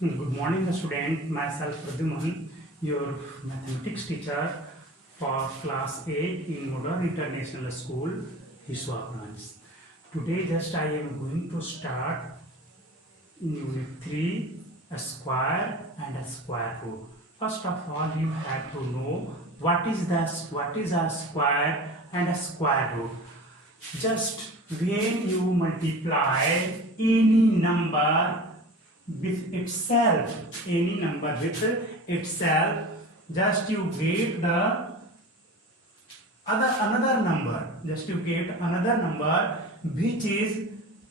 Good morning, student. Myself Pradyuman, your mathematics teacher for class 8 in Modern International School, Hiswa branch. Today, just I am going to start in Unit 3, a square and a square root. First of all, you have to know what is a square and a square root. Just when you multiply any number with itself, just you get the another number, which is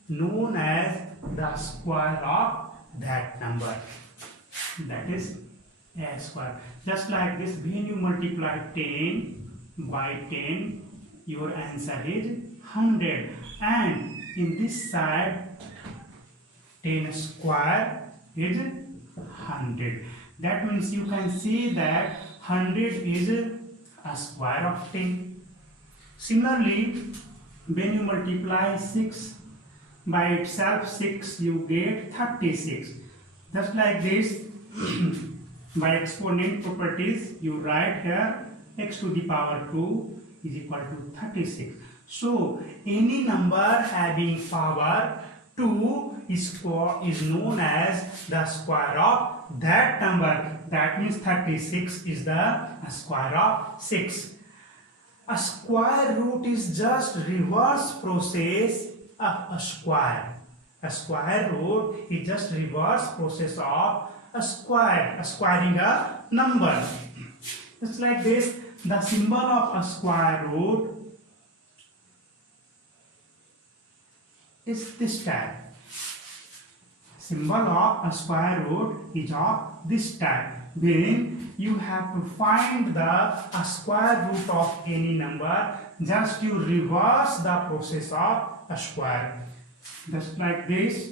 known as the square of that number, that is a square. Just like this, when you multiply 10 by 10, your answer is 100, and in this side 10 square is 100. That means you can see that 100 is a square of 10. Similarly, when you multiply 6 by itself, 6, you get 36. Just like this, by exponent properties, you write here x to the power 2 is equal to 36. So, any number having power 2 is known as the square of that number. That means 36 is the square of 6. A square root is just reverse process of a square. A square root is just reverse process of a square, squaring a number. Just like this, the symbol of a square root is this type. Symbol of a square root is of this type. When you have to find the square root of any number, just you reverse the process of a square. Just like this.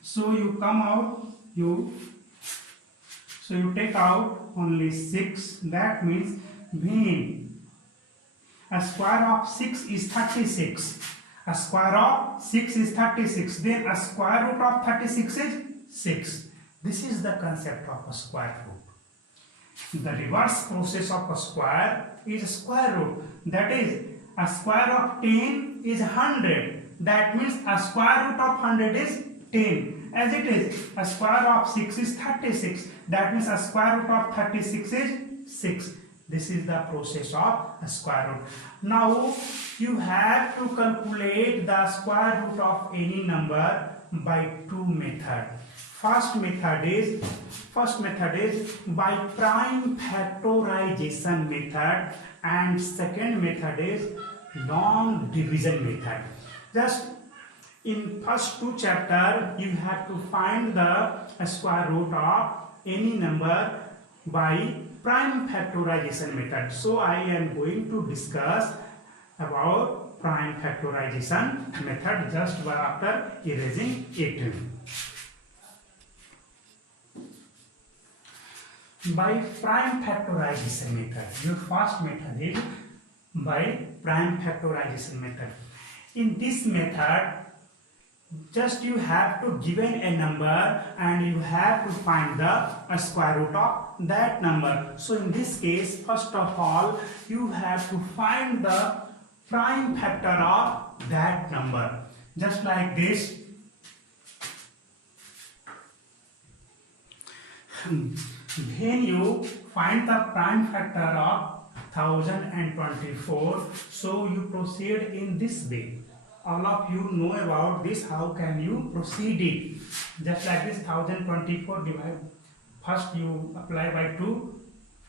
So you come out, you take out only 6. That means when a square of 6 is 36, a square of 6 is 36, then a square root of 36 is 6. This is the concept of a square root. The reverse process of a square is a square root. That is, a square of 10 is 100. That means a square root of 100 is 10. As it is, a square of 6 is 36. That means a square root of 36 is 6. This is the process of a square root. Now, you have to calculate the square root of any number by two methods. First method is by prime factorization method, and second method is long division method. Just in first two chapters, you have to find the square root of any number by prime factorization method. So I am going to discuss about prime factorization method just after erasing it. By prime factorization method, your first method is by prime factorization method. In this method, just you have to given a number and you have to find the square root of that number. So in this case, first of all, you have to find the prime factor of that number. Just like this. When you find the prime factor of 1024, so you proceed in this way. All of you know about this. How can you proceed it? Just like this, 1024 divided. First you apply by 2,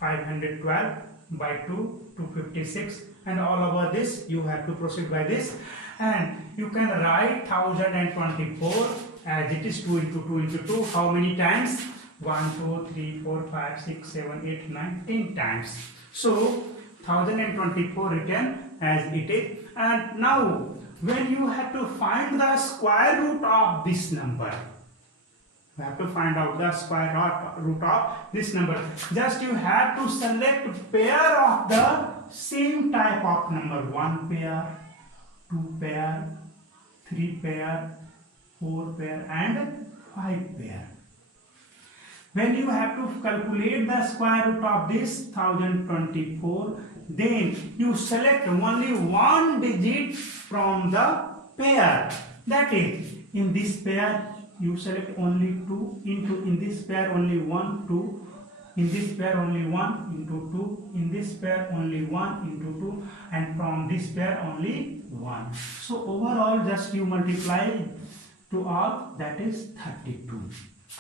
512 by 2, 256, and all over this you have to proceed by this. And you can write 1024 as it is 2 into 2 into 2. How many times? 1, 2, 3, 4, 5, 6, 7, 8, 9, 10 times. So 1024 written as it is. And now when you have to find the square root of this number, You have to find out the square root of this number. Just you have to select pair of the same type of number. 1 pair, 2 pair, 3 pair, 4 pair and 5 pair. When you have to calculate the square root of this 1024, then you select only one digit from the pair. That is, in this pair you select only 2 into, in this pair only 1, 2, in this pair only 1 into 2, in this pair only 1 into 2, and from this pair only 1. So overall just you multiply to all, that is 32.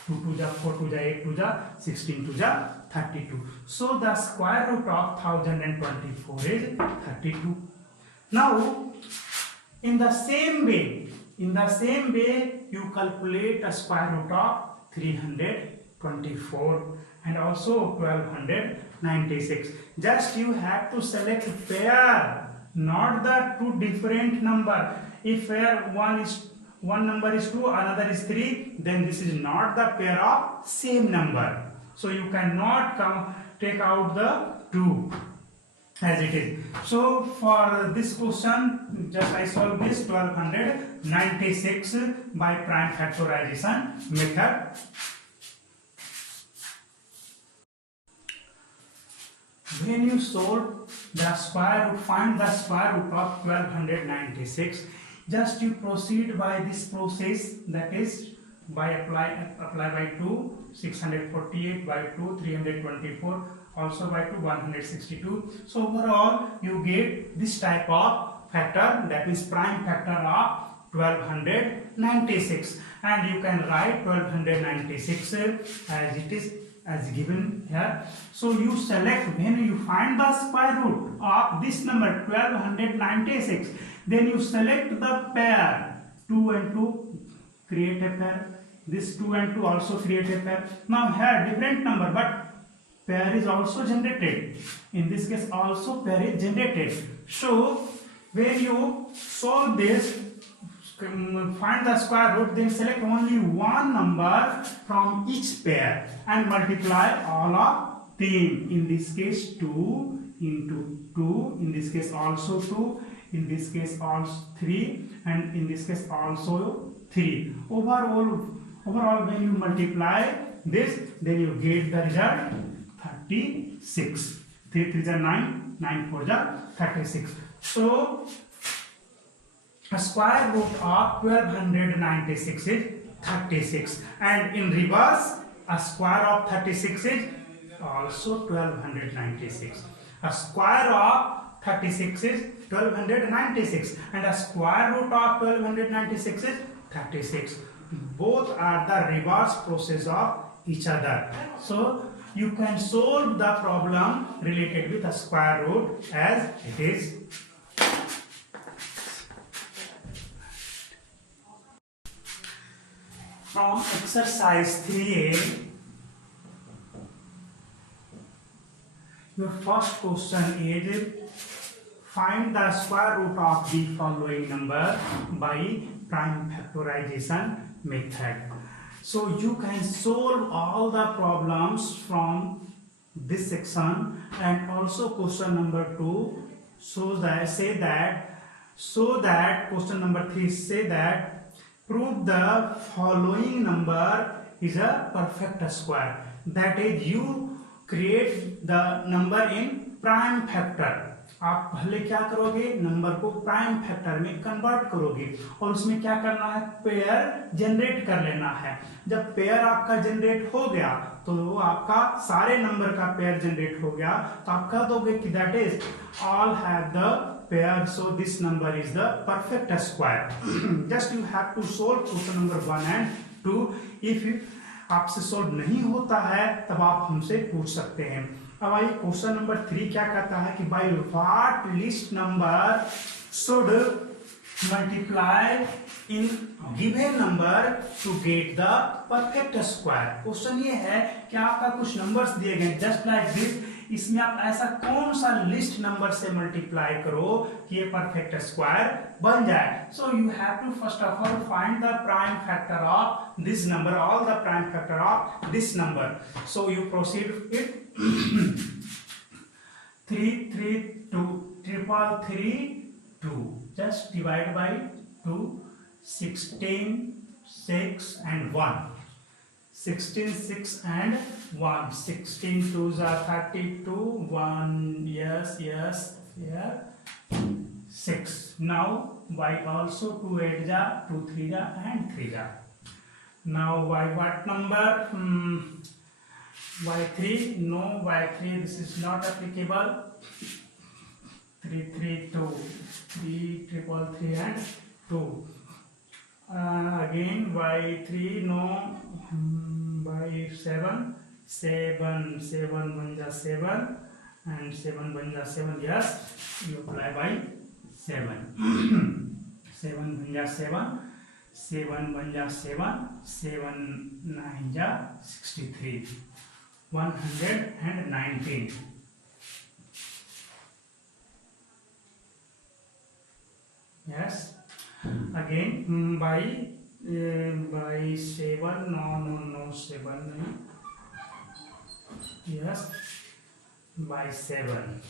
2 to the 4 to the 8 to the 16 to the 32. So the square root of 1024 is 32. Now in the same way you calculate a square root of 324 and also 1296. Just you have to select pair, not the two different number. If pair one number is 2, another is 3, then this is not the pair of same number. So you cannot take out the 2 as it is. So for this question, just I solve this 1296 by prime factorization method. When you solve the square root, find the square root of 1296. Just you proceed by this process, that is by apply by 2, 648 by 2, 324, also by 2, 162. So overall you get this type of factor, that is prime factor of 1296, and you can write 1296 as it is as given here. So you select, when you find the square root of this number 1296, then you select the pair 2 and 2, create a pair. This 2 and 2 also create a pair. Now here different number, but pair is also generated. In this case also pair is generated. So when you solve this, find the square root, then select only one number from each pair and multiply all of them. In this case 2 into 2, in this case also 2, in this case also 3, and in this case also 3. Overall when you multiply this, then you get the result 36. 3 3 are 9, 9 4 are 36. So a square root of 1296 is 36, and in reverse a square of 36 is also 1296. A square of 36 is 1296 and a square root of 1296 is 36. Both are the reverse process of each other. So you can solve the problem related with a square root as it is. From exercise 3A, your first question is find the square root of the following number by prime factorization method. So you can solve all the problems from this section, and also question number 2 shows that question number 3 say that prove the following number is a perfect square. That is, you create the number in prime factor. आप पहले क्या करोगे, नंबर को prime factor में कन्वर्ट करोगे और उसमें क्या करना है, पेयर जनरेट कर लेना है. जब पेयर आपका जनरेट हो गया तो आपका सारे नंबर का पेयर जनरेट हो गया, तो आप कह दोगे कि that is all have the pair, so this number is the perfect square. Just you have to solve question number 1 and 2. If आपसे सोल्व नहीं होता है तब आप हमसे पूछ सकते हैं. अब आइए क्वेश्चन नंबर 3 क्या कहता है कि by what least number should multiply in given number to get the perfect square। Question ये है कि आपका कुछ नंबर्स दिए गए जस्ट लाइक दिस, इसमें आप ऐसा कौन सा लिस्ट नंबर से मल्टीप्लाई करो कि ये परफेक्ट स्क्वायर बन जाए। So you have to first of all find the prime factor of this number, all the prime factor of this number. So you proceed with 3 3 2 triple 3 2, just divide by 2, 16 6 and 1, 16 6 and 1, 16 2s are 32, 1 yes here 6। now y also 2 8 ja 2 3 ja and 3 ja। now y what number? y3, no y3, this is not applicable। 3 3 2, 3 triple 3 and 2, again y3 no, y7 7 7 बन जा 7 and 7 बन जा 7, yes you apply by 7 7 बन जा 7 7 बन जा 7 7 9 जा 63, 119। yes again by 7 no 7 नहीं, yes by 7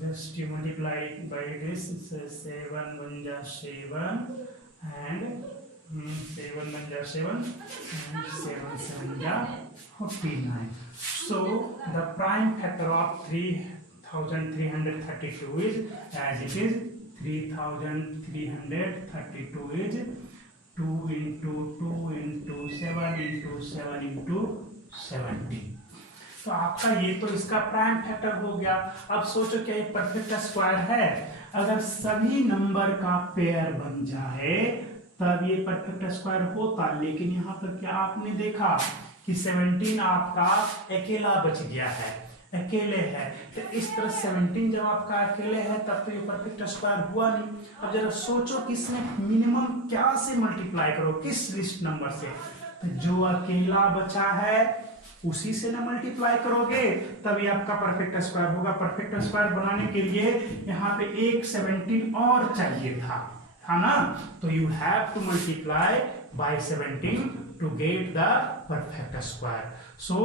just you multiply by this, 7 बन जा 7 and 7 बन जा 7 and 7 7 जा 49। so the prime factor of 3332 is as it is 3332 is 2 into 2 into 7 into 7 into 70। तो आपका ये तो इसका प्राइम फैक्टर हो गया। अब सोचो क्या ये परफेक्ट स्क्वायर है? अगर सभी नंबर का पेयर बन जाए तब ये परफेक्ट स्क्वायर होता, लेकिन यहाँ पर क्या आपने देखा कि 17 आपका अकेला बच गया है, अकेले है। तो इस तरह 17 जब आपका अकेले है तब तो ये परफेक्ट स्क्वायर हुआ नहीं। अब जरा सोचो कि इसमें मिनिमम क्या से मल्टीप्लाई करो, किस लिस्ट नंबर से? तो जो अकेला बचा है उसी से ना मल्टीप्लाई करोगे तब ये आपका परफेक्ट स्क्वायर होगा। परफेक्ट स्क्वायर बनाने के लिए यहाँ पे एक 17 और चाहिए था ना, तो you have to multiply by 17 to get the perfect square. So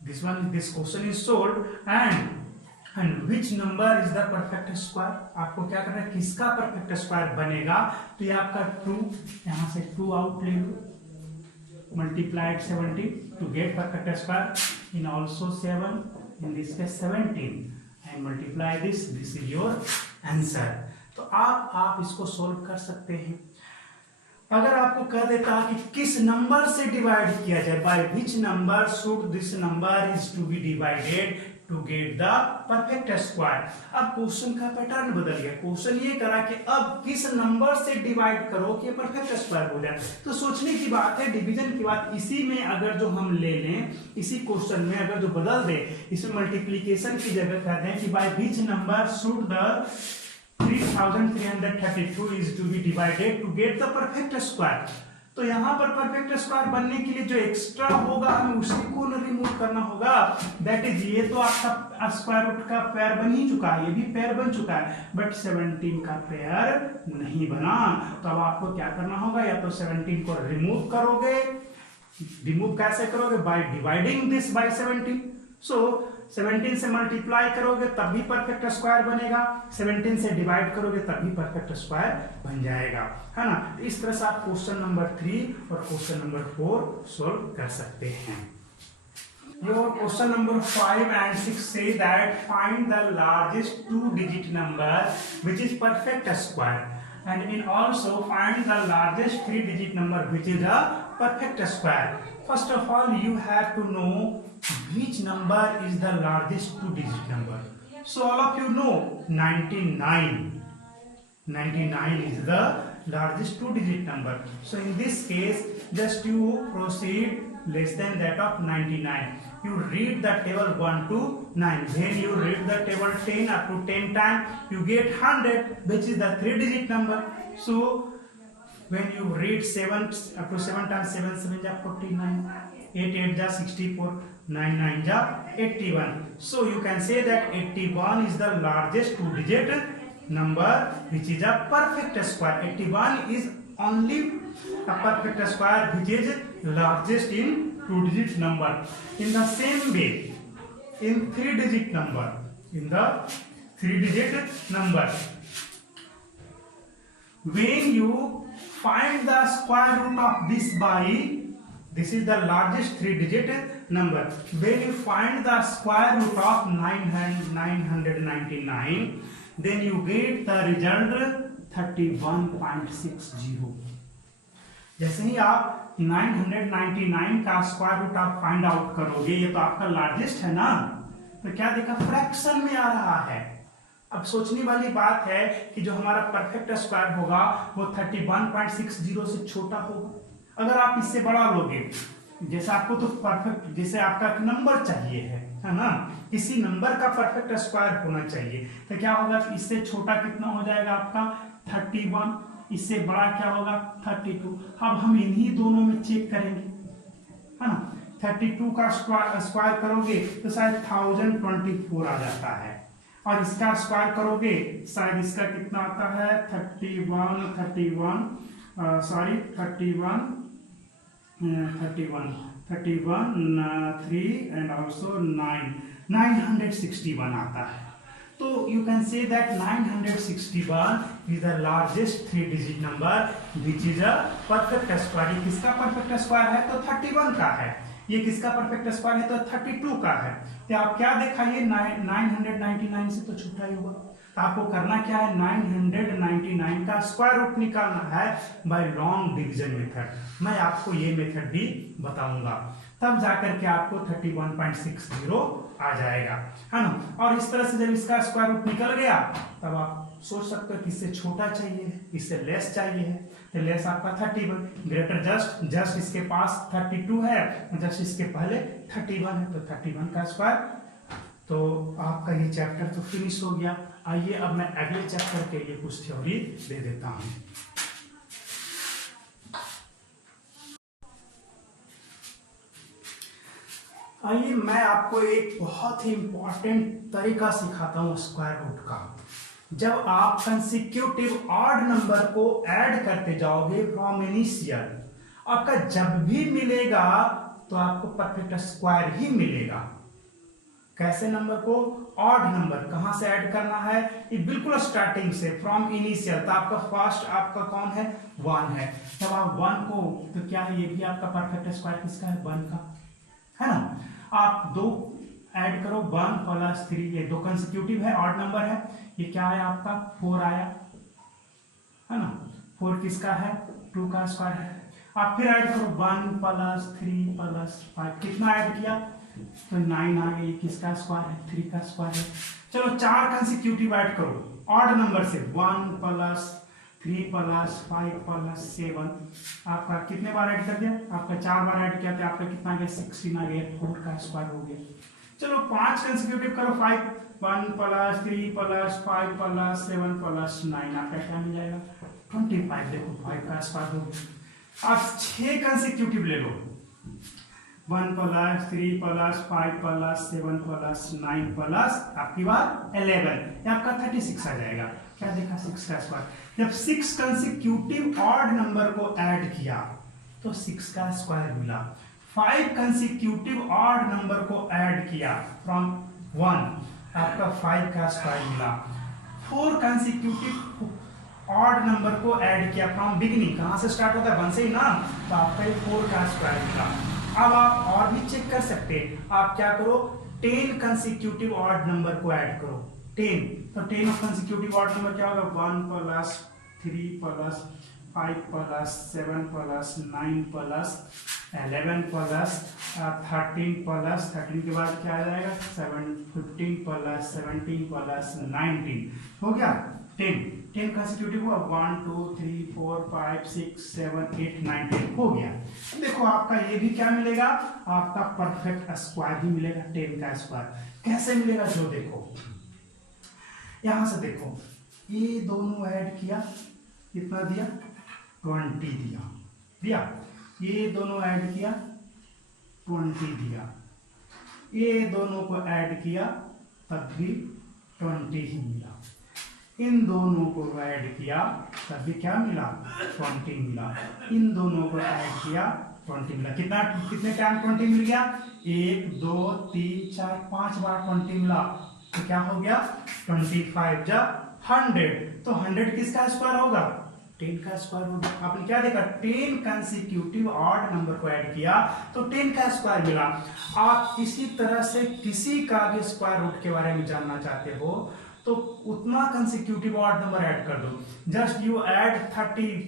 this question is solved and which number is the perfect square? आपको क्या करना है, किसका परफेक्ट स्क्वायर बनेगा? तो ये आपका 2, यहाँ से 2 आउट ले लो, multiplied 17 to get perfect square, in also 7, in this case 17 and multiply this is your answer। तो आप इसको सोल्व कर सकते हैं। अगर आपको कह देता कि किस नंबर से डिवाइड किया जाए, by which number should this number is to be divided to get the perfect square. अब क्वेश्चन का पैटर्न बदल गया। क्वेश्चन ये करा कि अब किस नंबर से डिवाइड करो कि परफेक्ट स्क्वायर हो जाए। तो सोचने की बात है, डिवीजन की बात। इसी में अगर जो हम ले लें, इसी क्वेश्चन में अगर जो बदल दे, इसमें मल्टीप्लीकेशन की जगह कहते हैं कि bye which number should the 3332 is to be divided to get the perfect square। तो यहाँ पर परफेक्ट स्क्वायर बनने के लिए जो एक्स्ट्रा होगा हमें उसी को रिमूव करना होगा। दैट इज, ये तो आपका स्क्वायर रूट का पेयर बन ही चुका है, ये भी पेयर बन चुका है, बट 17 का पेयर नहीं बना। तो अब आपको क्या करना होगा, या तो 17 को रिमूव करोगे। रिमूव कैसे करोगे? By dividing this by 17। सो 17 से मल्टीप्लाई करोगे तब भी परफेक्ट स्क्वायर बनेगा, 17 से डिवाइड करोगे तब भी परफेक्ट स्क्वायर बन जाएगा, है ना। इस तरह से आप क्वेश्चन नंबर 3 और क्वेश्चन नंबर 4 सोल्व कर सकते हैं। Your question number 5 and 6 say that find the largest 2-digit number which is perfect square, and in also find the largest 3-digit number which is a perfect square. First of all, you have to know which number is the largest 2-digit number. So all of you know 99. 99 is the largest 2-digit number. So in this case, just you proceed less than that of 99. you read the table 1 to 9. When you read the table 10 up to 10 times, you get 100, which is the 3-digit number. So when you read 7 up to 7 times, 7 7 ja 49, 8 8 ja 64, 9 9 ja 81. So you can say that 81 is the largest 2-digit number, which is a perfect square. 81 is only a perfect square which is largest in 2-digit number. In the same way, in 3-digit number, when you find the square root of this by, this is the largest 3-digit number. When you find the square root of 999, then you get the result 31.60. जैसे ही आप 999 का square root आप find out करोगे, ये तो आपका लार्जेस्ट है ना, तो क्या देखा, फ्रैक्शन में आ रहा है। अब सोचने वाली बात है कि जो हमारा परफेक्ट स्क्वायर होगा वो 31.60 से छोटा होगा। अगर आप इससे बड़ा लोगे, जैसे आपको तो परफेक्ट, जैसे आपका नंबर चाहिए है ना, किसी नंबर का परफेक्ट स्क्वायर होना चाहिए, तो क्या होगा, इससे छोटा कितना हो जाएगा आपका 31, इससे बड़ा क्या होगा 32। अब हम इन्हीं दोनों में चेक करेंगे, है ना। 32 का स्क्वायर करोगे तो शायद 1024 आ जाता है, और इसका स्क्वायर करोगे शायद इसका कितना आता है 31 3 एंड ऑल्सो 961 आता है। तो you can say that 961 is the largest 3-digit number which is a perfect square. ये किसका perfect square है, तो 31 का है। ये किसका perfect square है, तो 32 का है। तो आप क्या देखा, ये 999 से तो छोटा ही होगा। तो आपको करना क्या है, 999 का स्क्वायर रूट निकालना है बाय लॉन्ग डिवीजन मेथड। मैं आपको ये मेथड भी बताऊंगा, तब जाकर के आपको 31.60 आ जाएगा, है ना। और इस तरह से जब इसका स्क्वायर रूट निकल गया, तब आप सोच सकते हो कि इससे छोटा चाहिए, इससे लेस चाहिए है, तो लेस आपका 31, ग्रेटर जस्ट इसके पास 32 है, जस्ट इसके पहले 31 है, तो 31 का स्क्वायर। तो आपका ये चैप्टर तो फिनिश हो गया। आइए अब मैं अगले चैप्टर के लिए कुछ थ्योरी दे देता हूँ। आइए मैं आपको एक बहुत ही इंपॉर्टेंट तरीका सिखाता हूँ स्क्वायर रूट का। जब आप कंसेक्यूटिव ऑड नंबर को ऐड करते जाओगे फ्रॉम इनिशियल, आपका जब भी मिलेगा तो आपको परफेक्ट स्क्वायर ही मिलेगा। कैसे नंबर को, ऑड नंबर कहां से ऐड करना है, ये बिल्कुल स्टार्टिंग से फ्रॉम इनिशियल। तो आपका फर्स्ट आपका कौन है, 1 है। जब आप 1 को, तो क्या है, ये भी आपका परफेक्ट स्क्वायर किसका है, 1 का, है ना। आप 2 ऐड करो, 1 + 3, ये 2 कंसेक्यूटिव है, ऑड नंबर है। ये क्या है आपका 4 आया, है ना। 4 किसका है, 2 का स्क्वायर है। आप फिर ऐड करो 1 + 3 + 5, कितना ऐड किया, तो 9 आ गया। ये किसका स्क्वायर है, 3 का स्क्वायर है। चलो 4 कंसेक्यूटिव ऐड करो ऑड नंबर से, 1 + 3 + 5 + 7, आपका कितने बार ऐड कर दिया, आपका 4 बार ऐड किया, तो आपका कितना आ गया, 16 आ गया, 4 का स्क्वायर हो गया। चलो 5 कंसेक्यूटिव करो, 5, 1 + 3 + 5 + 7 + 9, आपका क्या मिल जाएगा, 25। देखो 5 का स्क्वायर हो गया। आप 6 कंसेक्यूटिव ले लो, 1 + 3 + 5 + 7 + 9 + आपकी बार 11, ये आपका 36 आ जाएगा। क्या देखा, 6 का स्क्वायर। जब 6 कंसेक्यूटिव ऑड नंबर को ऐड किया तो 6 का स्क्वायर मिला। 5 कंसेक्यूटिव ऑड नंबर को ऐड किया फ्रॉम 1, आपका 5 का स्क्वायर मिला। 4 कंसेक्यूटिव ऑड नंबर को ऐड किया फ्रॉम बिगिनिंग, कहां से स्टार्ट होता है, 1 से ही ना, तो आपका 4 का स्क्वायर मिला। अब आप और भी चेक कर सकते हैं, आप क्या करो, 10 कंसेक्यूटिव ऑड नंबर को ऐड करो, 10। तो 10 कंसेक्यूटिव ऑड नंबर क्या होगा, 1 + 3 + 5 + 7 + 9 + 11 + 13 के बाद क्या आ जाएगा, 15 + 17 + 19 हो गया 10। 10 कंसेक्यूटिव हुआ, 1 2 3 4 5 6 7 8 9 10 हो गया। देखो आपका ये भी क्या मिलेगा, आपका परफेक्ट स्क्वायर भी मिलेगा, 10 का स्क्वायर। कैसे मिलेगा जो देखो, यहां से देखो, ये दोनों ऐड किया, कितना दिया, 20 दिया, ये दोनों ऐड किया 20 दिया, ये दोनों को ऐड किया तब भी 20 ही मिला, इन दोनों को ऐड किया तब भी क्या मिला, 20 मिला, इन दोनों को ऐड किया 20 मिला। कितने टाइम 20 मिल गया, 1 2 3 4 5 बार 20 मिला, तो क्या हो गया 25 जब 100, तो 100 किसका स्क्वायर होगा, 10 का स्क्वायर होगा। आपने क्या देखा, 10 कंसेक्यूटिव ऑड नंबर को ऐड किया तो 10 का स्क्वायर मिला। आप इसी तरह से किसी का भी स्क्वायर रूट के बारे में जानना चाहते हो तो उतना कंसेक्यूटिव ऑड नंबर ऐड कर दो, just you add 31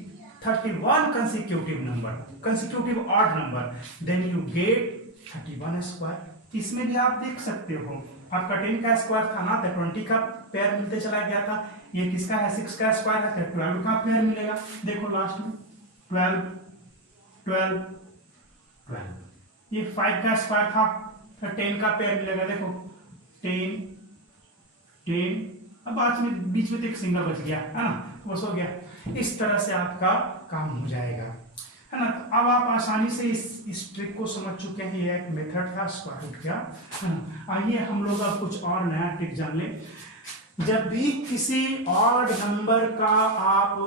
consecutive odd number, then you get 31 square. इसमें भी आप देख सकते हो, आपका 10 का स्क्वायर था ना, तो 20 का पेयर मिलते चला गया था, ये किसका है, 6 का स्क्वायर है, तो 12 का पेयर मिलेगा। देखो लास्ट में 12 12 12, ये 5 का स्क्वायर था, फिर 10 का पेयर मिलेगा, देखो 10 10, अब बीच में तो एक सिंगल बच गया है ना, बस हो गया। इस तरह से आपका काम हो जाएगा, है ना। तो अब आप आसानी से इस ट्रिक को समझ चुके हैं, ये एक मेथड था स्क्वायर रूट का, है ना। आइए हम लोग अब कुछ और नया ट्रिक जान लें। जब भी किसी ऑड नंबर का आप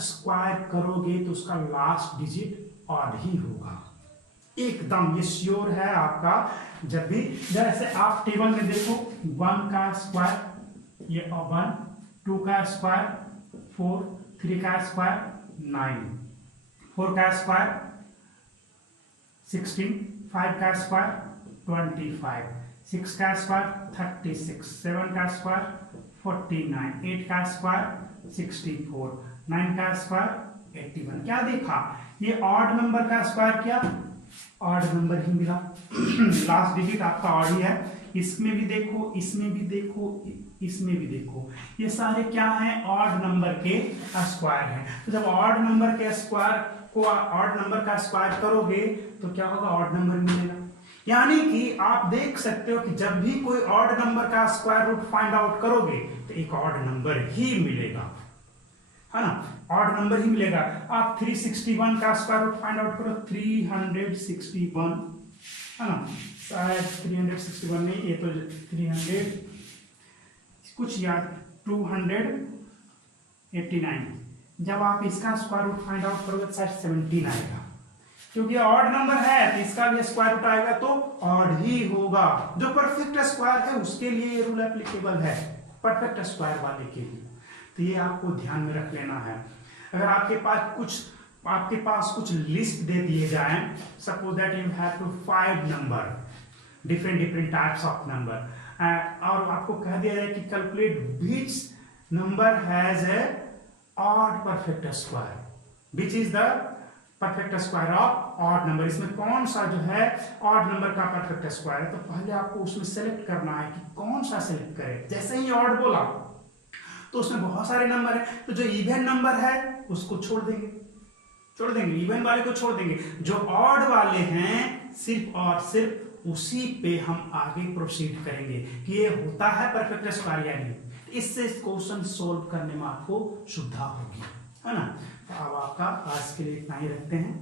स्क्वायर करोगे तो उसका लास्ट डिजिट ऑड ही होगा, एकदम ये श्योर है आपका। जब भी जैसे आप टेबल में देखो, 1 का स्क्वायर ये 1, 2 का स्क्वायर 4, 3 का स्क्वायर 9, 4 का स्क्वायर 16, 5 का स्क्वायर 25, 6 का स्क्वायर 36, 7 का स्क्वायर 49, 8 का स्क्वायर 64, 9 का स्क्वायर 81। क्या देखा, ये ऑड नंबर का स्क्वायर किया, ऑड नंबर ही मिला, लास्ट डिजिट आपका ऑड ही है। इसमें भी देखो, इसमें भी देखो, इसमें भी देखो, ये सारे क्या हैं, ऑड नंबर के स्क्वायर हैं। तो जब ऑड नंबर के स्क्वायर को ऑड नंबर का स्क्वायर करोगे तो क्या होगा, ऑड नंबर मिलेगा। यानी कि आप देख सकते हो कि जब भी कोई ऑड नंबर का स्क्वायर रूट फाइंड आउट करोगे तो एक ऑड नंबर ही मिलेगा, है ना, ऑड नंबर ही मिलेगा। आप 361 का स्क्वायर रूट फाइंड आउट करो, 361, है ना, शायद 361 नहीं, ये तो 300 कुछ याद, 289। जब आप इसका स्क्वायर रूट फाइंड आउट करोगे तो शायद 17 आएगा, क्योंकि ऑड नंबर है तो इसका भी स्क्वायर रूट आएगा तो ऑड ही होगा। जो परफेक्ट स्क्वायर है उसके लिए ये रूल एप्लीकेबल है, परफेक्ट स्क्वायर वाले के लिए। तो ये आपको ध्यान में रख लेना है। अगर आपके पास कुछ लिस्ट दे दिए जाए, suppose that you have to 5 number, different types of number, और आपको कह दिया जाए कि calculate which number has a odd perfect square, which is the perfect square of odd number, इसमें कौन सा जो है ऑड नंबर का परफेक्ट स्क्वायर है। तो पहले आपको उसमें सेलेक्ट करना है कि कौन सा सेलेक्ट करें। जैसे ही ऑड बोला तो उसमें बहुत सारे नंबर है, तो जो इवन नंबर है उसको छोड़ देंगे, इवन वाले को छोड़ देंगे। जो ऑड वाले हैं सिर्फ और सिर्फ उसी पे हम आगे प्रोसीड करेंगे कि ये होता है परफेक्ट स्क्वायर या नहीं। इससे क्वेश्चन सोल्व करने में आपको सुविधा होगी, है ना। तो अब आपका आज के लिए इतना ही रखते हैं।